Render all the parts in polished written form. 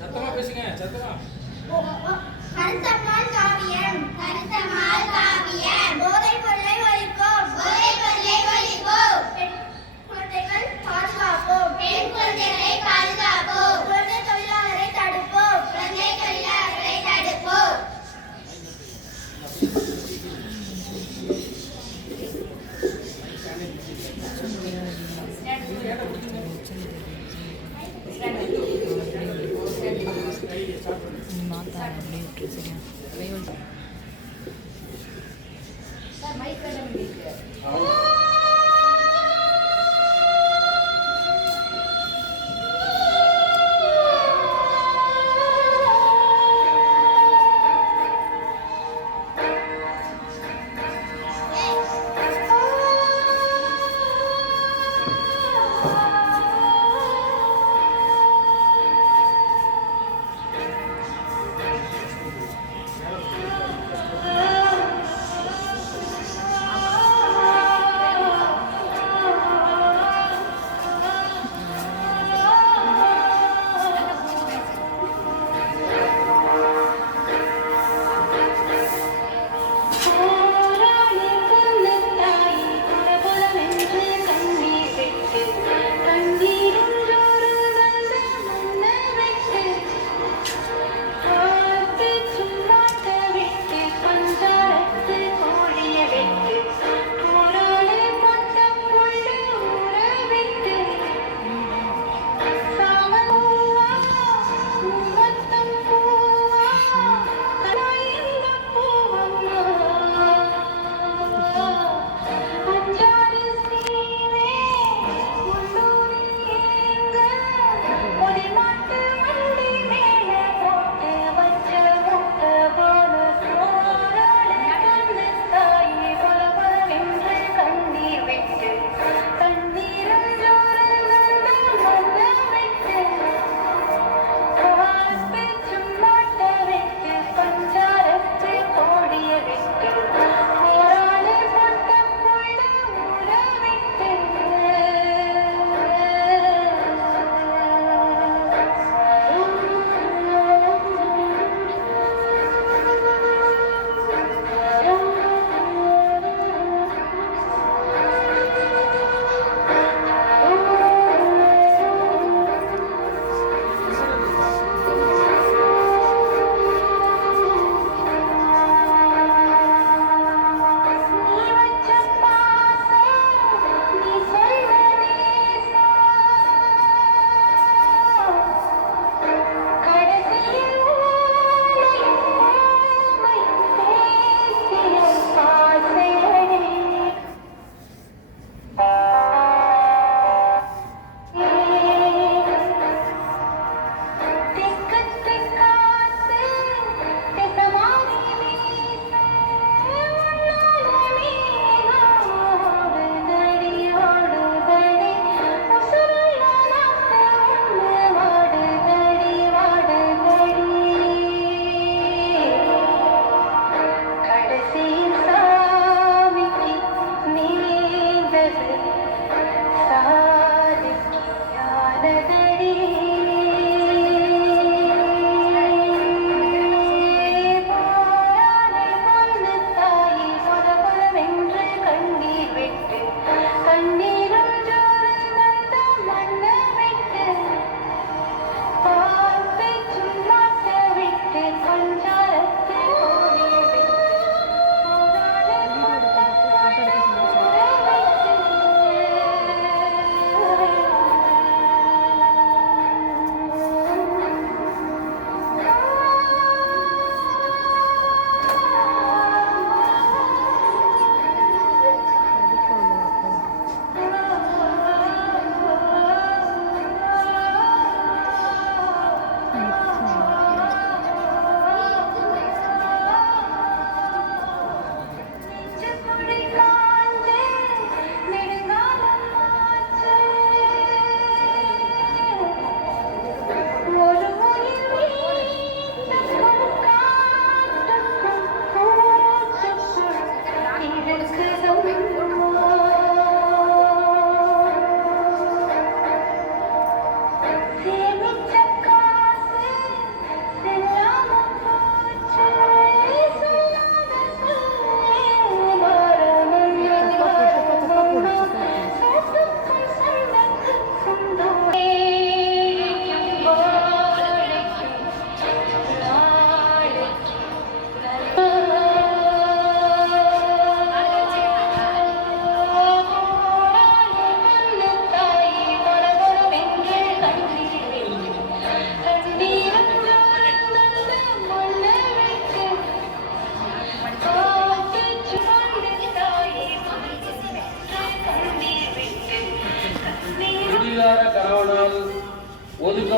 சத்தமா பேசுங்க, சத்தமா. கருத்தம்மாள் காவியம். கருத்தம்மாள் காவியம். போதைப் பொருளை ஒழிப்போம். போதைப் பொருளை ஒழிப்போம். பெண் குழந்தைகள் பாதுகாப்போம். பெண் குழந்தைகளை பாதுகாப்போம். குழந்தை தொழிலாளரை தடுப்போம். குழந்தை தொழிலாளரை தடுப்போம்.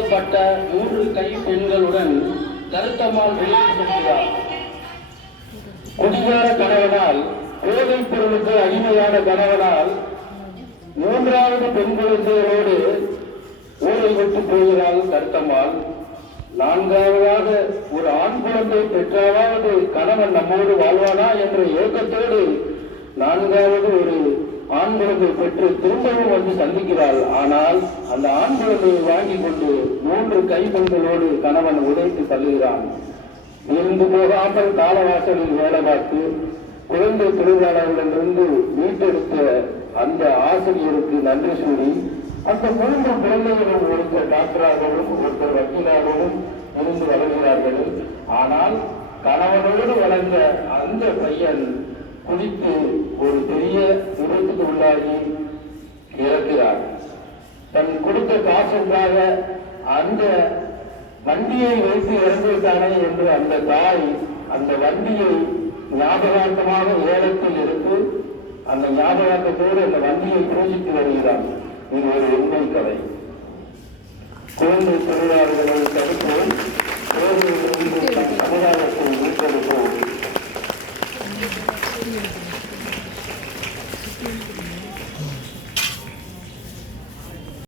கொடுக்கப்பட்ட 3 கை பெண்களுடன் கருத்தம்மாள் வெளியில் செல்கிறார். குடிகார கணவனால், போதைப் பொருளுக்கு அடிமையான கணவனால் 3வது பெண் குழந்தைகளோடு ஊரை விட்டு போகிறாள் கருத்தம்மாள். 4வதாக ஒரு ஆண் குழந்தை பெற்றாவது கணவன் நம்மோடு வாழ்வானா என்ற ஏக்கத்தோடு 4வது ஒரு ஆண் குழந்தை பெற்று திரும்பவும் வந்து சந்திக்கிறாள். ஆனால் அந்த ஆண் குழந்தையை வாங்கி கொண்டு 3 கைப்பெண்களோடு கணவன் உடைத்து தள்ளுகிறான். இருந்து போகாமல் காலவாசலில் வேலை பார்த்து குழந்தை தொழிலாளர்களிடமிருந்து மீட்டெடுத்த அந்த ஆசிரியருக்கு நன்றி சொல்லி அந்த 3 குழந்தைகளும் ஒருத்தர் டாக்டராகவும் ஒருத்தர் வக்கீலாகவும் இருந்து வளர்கிறார்கள். ஆனால் கணவனோடு வளர்ந்த அந்த பையன் குடித்து ஒரு பெரிய விபத்துக்கு உள்ளாகி இறக்கிறார். தன் கொடுத்த காசுக்காக அந்த வண்டியை வைத்து இறந்துவிட்டானே என்று அந்த தாய் அந்த வண்டியை ஞாபகார்த்தமாக ஏலத்தில் எடுத்து அந்த ஞாபகார்த்தத்தோடு அந்த வண்டியை பூஜித்து வருகிறார். இது ஒரு உண்மை கதை. குழந்தை தொழிலாளர்களை